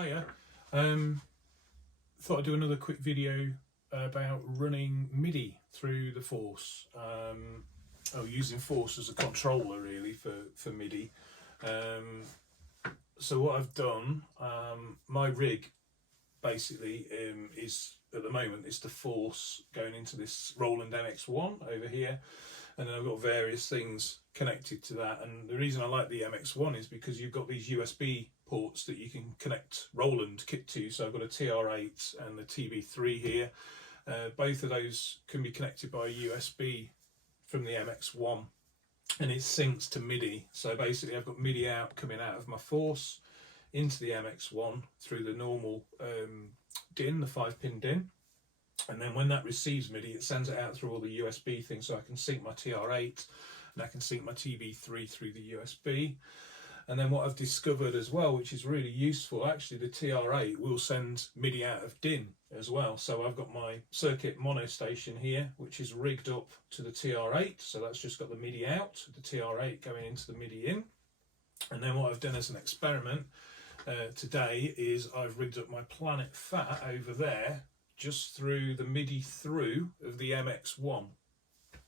Hiya. Thought I'd do another quick video about running MIDI through the Force. Using Force as a controller really for MIDI. So what I've done, my rig basically is at the moment is the Force going into this Roland MX1 over here, and then I've got various things connected to that. And the reason I like the MX1 is because you've got these USB ports that you can connect Roland kit to. So I've got a TR8 and the TB3 here. Both of those can be connected by USB from the MX1, and it syncs to MIDI. So basically I've got MIDI out coming out of my Force into the MX1 through the normal DIN, the 5-pin DIN, and then when that receives MIDI it sends it out through all the USB things, so I can sync my TR8 and I can sync my TB3 through the USB. And then what I've discovered as well, which is really useful, actually the TR8 will send MIDI out of DIN as well. So I've got my circuit mono station here, which is rigged up to the TR8, so that's just got the MIDI out, the TR8 going into the MIDI in. And then what I've done as an experiment today is I've rigged up my Planet Fat over there just through the MIDI through of the MX1.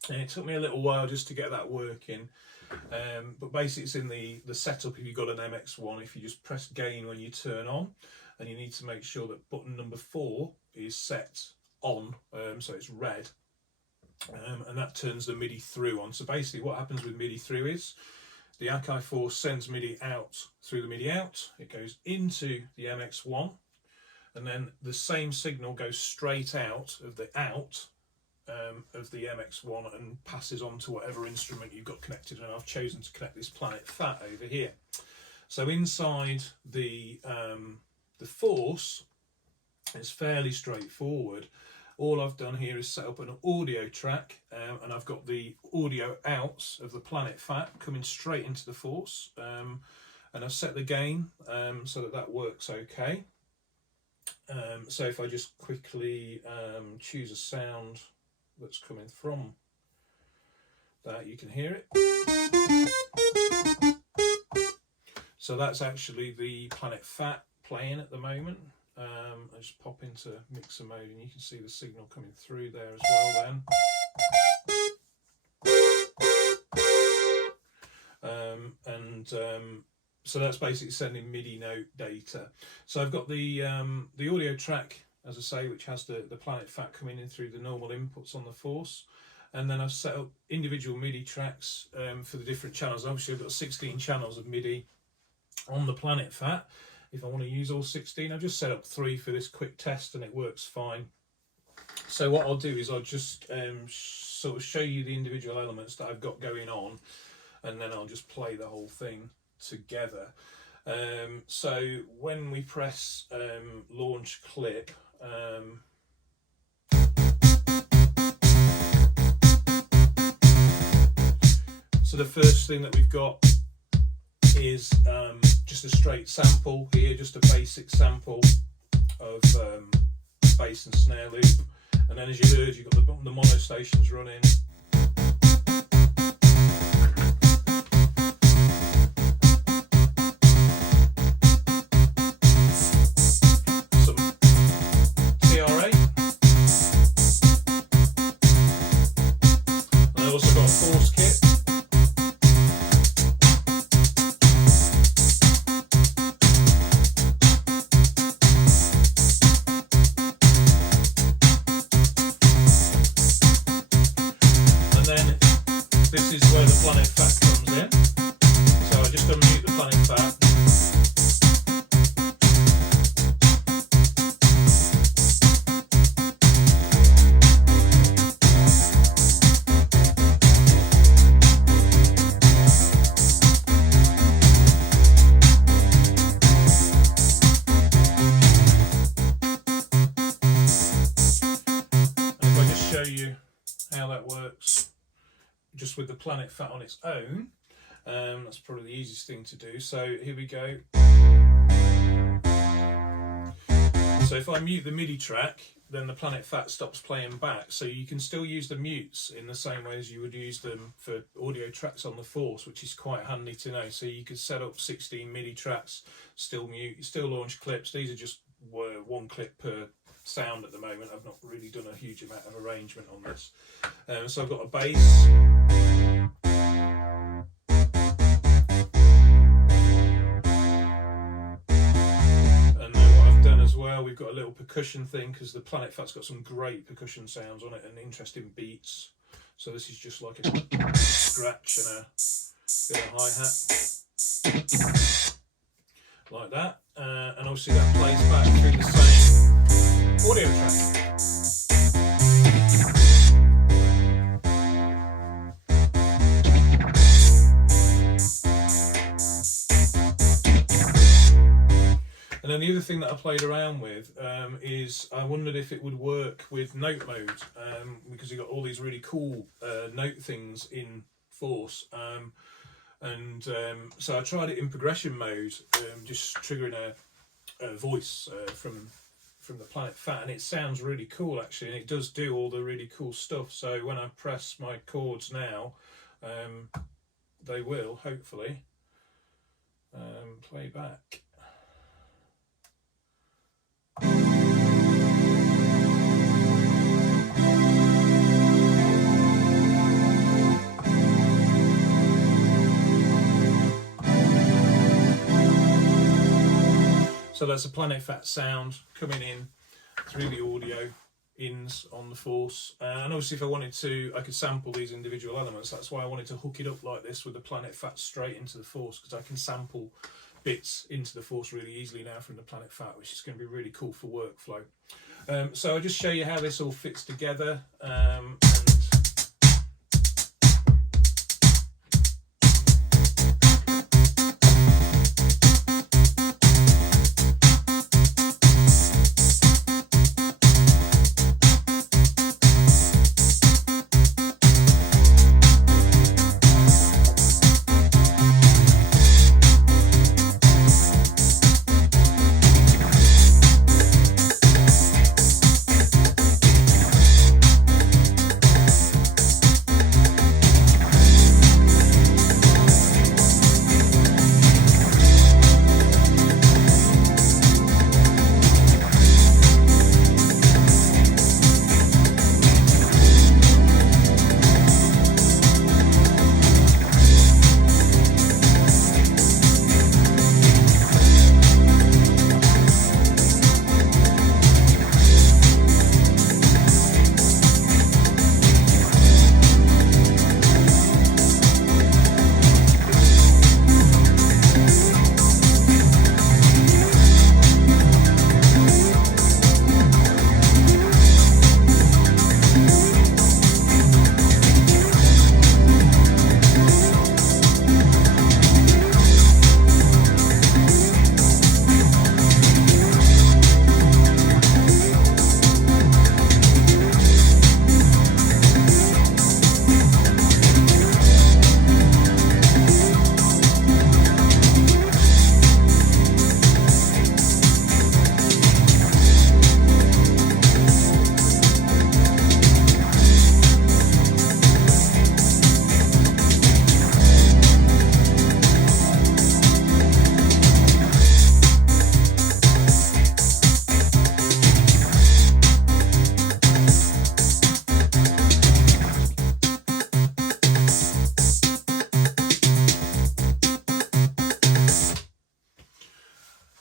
And it took me a little while just to get that working. But basically it's in the setup. If you've got an MX1, if you just press gain when you turn on, and you need to make sure that button number 4 is set on, so it's red, and that turns the MIDI through on. So basically what happens with MIDI through is the Akai Force sends MIDI out through the MIDI out, it goes into the MX1, and then the same signal goes straight out of the MX1 and passes on to whatever instrument you've got connected. And I've chosen to connect this Planet Fat over here. So inside the Force, it's fairly straightforward. All I've done here is set up an audio track, and I've got the audio outs of the Planet Fat coming straight into the Force, and I've set the gain so that works okay. So if I just quickly choose a sound that's coming from that, you can hear it. So that's actually the Planet Fat playing at the moment. I just pop into mixer mode and you can see the signal coming through there as well then. So that's basically sending MIDI note data. So I've got the audio track, as I say, which has the Planet Fat coming in through the normal inputs on the Force, and then I've set up individual MIDI tracks for the different channels. Obviously I've got 16 channels of MIDI on the Planet Fat. If I want to use all 16, I've just set up 3 for this quick test and it works fine. So what I'll do is I'll just sort of show you the individual elements that I've got going on, and then I'll just play the whole thing together. So when we press launch clip, so the first thing that we've got is just a straight sample here, just a basic sample of bass and snare loop, and then as you heard, you've got the mono stations running. Some TR8, and I've also got a Force kit. This is where the Planet Fat comes in. So I just unmute the Planet Fat. And if I just show you how that works just with the Planet Fat on its own, that's probably the easiest thing to do. So here we go. So if I mute the MIDI track, then the Planet Fat stops playing back. So you can still use the mutes in the same way as you would use them for audio tracks on the Force, which is quite handy to know. So you could set up 16 MIDI tracks, still mute, still launch clips. These are just one clip per sound at the moment. I've not really done a huge amount of arrangement on this. So I've got a bass. As well, we've got a little percussion thing because the Planet Fat's got some great percussion sounds on it and interesting beats. So this is just like a scratch and a bit of hi-hat like that, and obviously that plays back through the same audio track. And then the other thing that I played around with is I wondered if it would work with note mode, because you've got all these really cool note things in Force. So I tried it in progression mode, just triggering a voice from the Planet Fat, and it sounds really cool actually, and it does do all the really cool stuff. So when I press my chords now, they will hopefully play back. So that's a Planet Fat sound coming in through the audio ins on the Force, and obviously if I wanted to, I could sample these individual elements. That's why I wanted to hook it up like this with the Planet Fat straight into the Force, because I can sample bits into the Force really easily now from the Planet Fat, which is going to be really cool for workflow. So I'll just show you how this all fits together.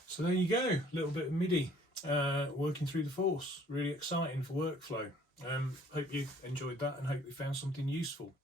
So there you go, a little bit of MIDI working through the Force. Really exciting for workflow. Hope you enjoyed that and hope you found something useful.